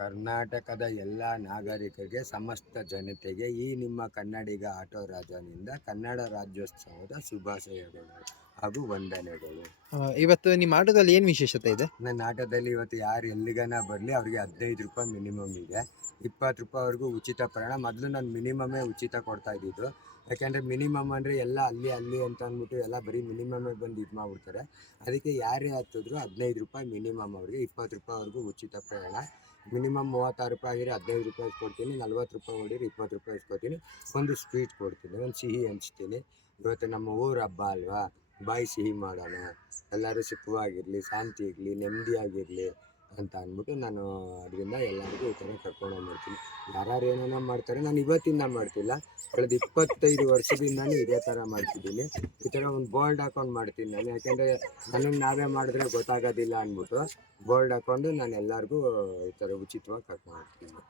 ಕರ್ನಾಟಕದ ಎಲ್ಲ ನಾಗರಿಕರಿಗೆ, ಸಮಸ್ತ ಜನತೆಗೆ ಈ ನಿಮ್ಮ ಕನ್ನಡಿಗ ಆಟೋ ರಾಜನಿಂದ ಕನ್ನಡ ರಾಜ್ಯೋತ್ಸವದ ಶುಭಾಶಯಗಳು ಹಾಗೂ ವಂದನೆಗಳು. ಇವತ್ತು ನಿಮ್ಮ ಆಟೋದಲ್ಲಿ ಏನು ವಿಶೇಷತೆ ಇದೆ? ನನ್ನ ಆಟೋದಲ್ಲಿ ಇವತ್ತು ಯಾರು ಎಲ್ಲಿಗನ ಬರಲಿ ಅವ್ರಿಗೆ 15 ರೂಪಾಯಿ ಮಿನಿಮಮ್ ಇದೆ. 20 ರೂಪಾಯಿವರೆಗೂ ಉಚಿತ ಪ್ರಯಾಣ. ಮೊದಲು ನಾನು ಮಿನಿಮಮೇ ಉಚಿತ ಕೊಡ್ತಾ ಇದ್ದಿದ್ದು. ಯಾಕೆಂದರೆ ಮಿನಿಮಮ್ ಅಂದರೆ ಎಲ್ಲ ಅಲ್ಲಿ ಅಂತ ಅಂದ್ಬಿಟ್ಟು ಎಲ್ಲ ಬರೀ ಮಿನಿಮಮೇ ಬಂದು ಇದು ಮಾಡಿಬಿಡ್ತಾರೆ. ಅದಕ್ಕೆ ಯಾರೇ ಹತ್ತಿದ್ರು 15 ರೂಪಾಯಿ ಮಿನಿಮಮ್ ಅವ್ರಿಗೆ, 20 ರೂಪಾಯಿವರೆಗೂ ಉಚಿತ ಪ್ರಯಾಣ. ಮಿನಿಮಮ್ 36 ರೂಪಾಯಿ ಆಗಿದ್ರೆ 15 ರೂಪಾಯಿ ಕೊಡ್ತೀನಿ, 40 ರೂಪಾಯಿ ಹೊಡೀರಿ 20 ರೂಪಾಯಿ ಇಸ್ಕೊತೀನಿ. ಒಂದು ಸ್ವೀಟ್ ಕೊಡ್ತೀನಿ, ಒಂದು ಸಿಹಿ ಹಂಚ್ತೀನಿ. ಇವತ್ತು ನಮ್ಮ ಊರು ಹಬ್ಬ ಅಲ್ವಾ, ಬಾಯಿ ಸಿಹಿ ಮಾಡೋಣ, ಎಲ್ಲರೂ ಸುಖವಾಗಿರಲಿ, ಶಾಂತಿ ಇರಲಿ, ನೆಮ್ಮದಿಯಾಗಿರಲಿ ಅಂತ ಅಂದ್ಬಿಟ್ಟು ನಾನು ಅದರಿಂದ ಎಲ್ಲರಿಗೂ ಈ ಥರ ಕರ್ಕೊಂಡು ಮಾಡ್ತೀನಿ. ಯಾರು ಏನೇನೋ ಮಾಡ್ತಾರೆ, ನಾನು ಇವತ್ತಿಂದ ಮಾಡ್ತಿಲ್ಲ, ಕಳೆದ 25 ವರ್ಷದಿಂದಲೂ ಇದೇ ಥರ ಮಾಡ್ತಿದ್ದೀನಿ. ಈ ಥರ ಒಂದು ಬೋರ್ಡ್ ಹಾಕೊಂಡು ಮಾಡ್ತೀನಿ ನಾನು. ಯಾಕೆಂದರೆ ನನಗೆ ನಾವೇ ಮಾಡಿದ್ರೆ ಗೊತ್ತಾಗೋದಿಲ್ಲ ಅಂದ್ಬಿಟ್ಟು ಬೋರ್ಡ್ ಹಾಕ್ಕೊಂಡು ನಾನು ಎಲ್ಲರಿಗೂ ಈ ಥರ ಉಚಿತವಾಗಿ ಕರ್ಕೊಂಡು ಹೋಗ್ತೀನಿ.